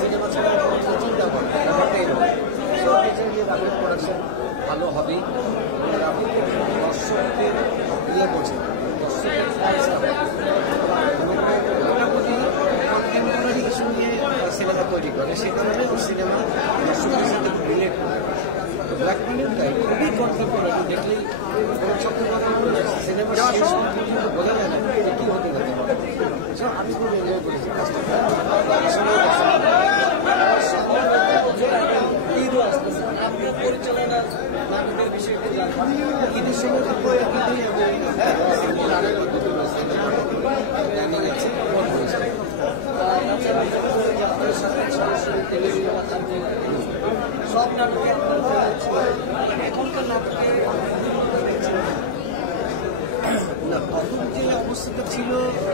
Cinema ছাড়া চিন্তা করে রাহুল প্রোডাকশন ভালো হবেই। রাহুল দর্শকদের ইয়ে করছে, দর্শকের মোটামুটি কন্টেম্পোরারি ইস্যু নিয়ে সিনেমা তৈরি করে, সে কারণে ওর সিনেমা দর্শকের সাথে রিলেট করে। ব্ল্যাক মিনিটটাই খুবই কন্টেম্পোরারি, দেখলেই সত্য কথা বলে সিনেমা বোঝা যায় না কী হতে গেছে। আমি খুব এনজয় করেছি পরিচালনার নাটকের বিষয়টি ঈদের সময় সব নাটকে এখনকার নাটকে না তখন যে অবস্থাটা ছিল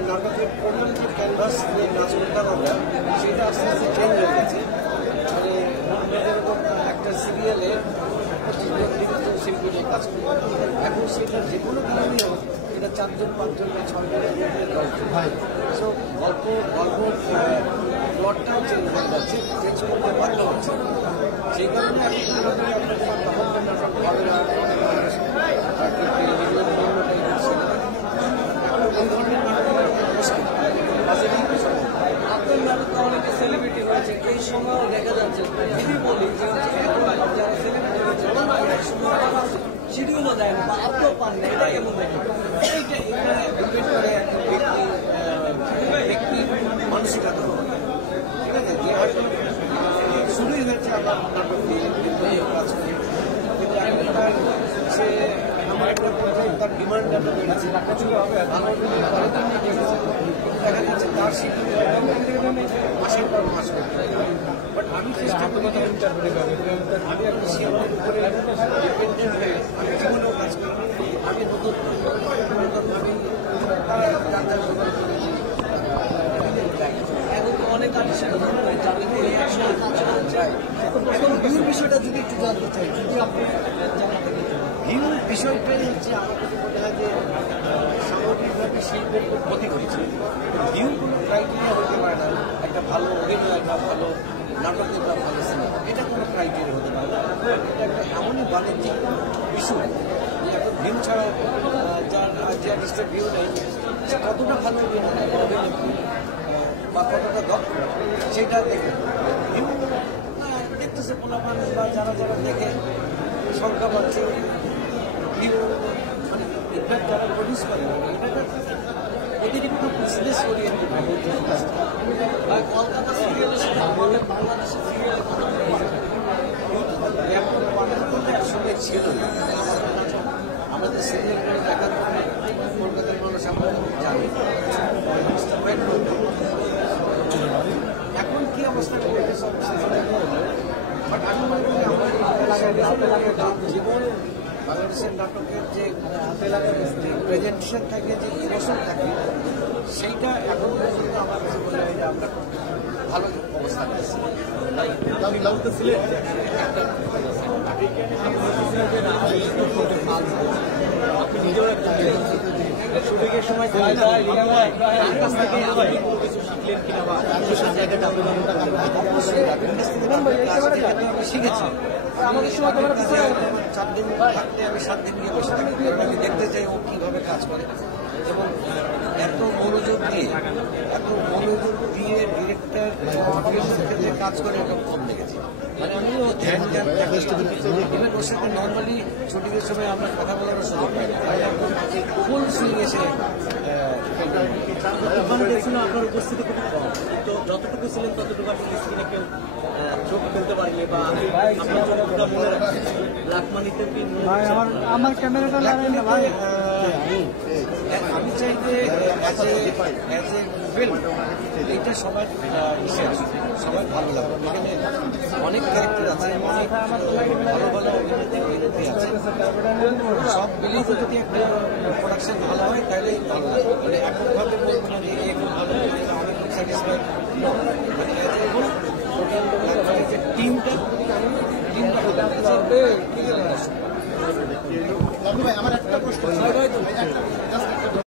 নাটকের প্রধান যে ক্যানভাস যে কাজ করতাম আমরা সেটা আস্তে আস্তে চেঞ্জ হয়ে গেছে। মানে যেরকম একটা সিরিয়ালে 25 শিল্পী নিয়ে কাজ করি, এখন সেটা যে কোনো কারণেই হোক এটা 4 জন 5 জন বা 6 জনের গল্প হয়। সো গল্প প্লটটাও চেঞ্জ হয়ে যাচ্ছে, চেঞ্জ করতে বাধ্য হচ্ছে। সেই কারণে আপনার নাটক অনেকে সেলিব্রিটি হয়েছে, এই সময়ও দেখা যাচ্ছে যদি বলি যে যারা সেলিব্রিটি হয়েছে শিডিউলও দেয় না বা আত্ম পান না, এটা কেমন দেখে? এইটা এখানে ডিপেন্ড করে একটা ব্যক্তি মানসিকতা, ঠিক আছে, যে হয়তো শুরুই হয়েছে আমার নাটক দিয়ে কাজ করে, কিন্তু সে আমার একটা পর্যায়ে তার ডিমান্ডটা বেড়েছে, দেখা যাচ্ছে তার শিডিউল মাসের পর মাস করতে। বাট আমি চেষ্টা করি আমি একটা শিডিউলের উপরে ডিপেন্ডেন্ট হয়ে আমি জীবনেও কাজ করি। আমি নতুন আমি যাত্রা জোগাড় করেছি, এখন তো অনেক আর্টিস্ট যাদের করে একসাথে কাজ করা যায়। এখন ভিউর বিষয়টা যদি একটু জানতে চাই, যদি আপনি জানা থাকে ভিউর বিষয়টাই হচ্ছে আমার কাছে মনে হয় যে সামগ্রিকভাবে শিল্পের খুব ক্ষতি করেছে। ভিউ কোনো ক্রাইটেরিয়া হতে পারে না, একটা ভালো অভিনয়, একটা ভালো নাটকের বা ভালো সিনেমা, এটা কোনো ক্রাইটেরিয়া হতে পারে না। এটা একটা এমনই বাণিজ্যিক ইস্যু যে এখন ভিউ ছাড়া যার যে আর্টিস্টের ভিউ নেই সে কতটা ভালো অভিনয় বা কতটা দক্ষ সেটা দেখে ভিউ দেখতেছে কোনো মানুষ বা যারা যারা দেখে সংখ্যা পাচ্ছে ভিউ, মানে ইনফ্যাক্ট যারা প্রডিউস করে এদের একটু বিজনেস ওরিয়েন্টেড কলকাতা সিরিয়ালের সাথে আমাদের বাংলাদেশের সিরিয়ালের কথা একসঙ্গে ছিল না। আমাদের সিরিয়ালগুলো দেখার পরে কলকাতার মানুষ আমরা জানি এখন কি অবস্থা করেছে, বাট আমি মনে করি জীবন বাংলাদেশের নাটকের যে প্রেজেন্টেশন থাকে, যে ইমোশন থাকে, সেইটা এখন পর্যন্ত আমার কাছে মনে হয় যে আমরা ভালো অবস্থা পেয়েছি। আপনি নিজেও একটা শুটিংয়ের সময় শিখেছি। আমাদের সময় 4 দিন থাকতে আমি 7 দিন গিয়ে বসে থাকি, আমি দেখতে চাই ও কীভাবে কাজ করে। এবং এত মনোযোগ দিয়ে ডিরেক্টর ক্ষেত্রে কাজ করে এরকম কম দেখেছি। মানে আমি ওর সাথে নর্মালি শুটিংয়ের সময় আমরা কথা বলার সুযোগ পাই না, ফুল সুইং এসে আপনার উপস্থিতি খুব কম, তো যতটুকু ছিলেন ততটুকু আসলে স্ক্রিনে কেউ চোখ ফেলতে পারিনি বা মনে রাখছি। লাখমানিতে আমার ক্যামেরাটা লাগাই না ভাই। আমি চাই যে অ্যাজ এ ফিল্ম এটা সবাই সবাই ভালো লাগবে। এখানে অনেক ক্যারেক্টার আছে, অনেক ভালো ভালো অভিনেত্রী আছে, সব মিলিয়ে যদি একটা প্রোডাকশন ভালো হয় তাহলেই ভালো লাগবে। মানে এককভাবে বলবো না যে এখন ভালো, অনেক স্যাটিসফাইড। টিমটা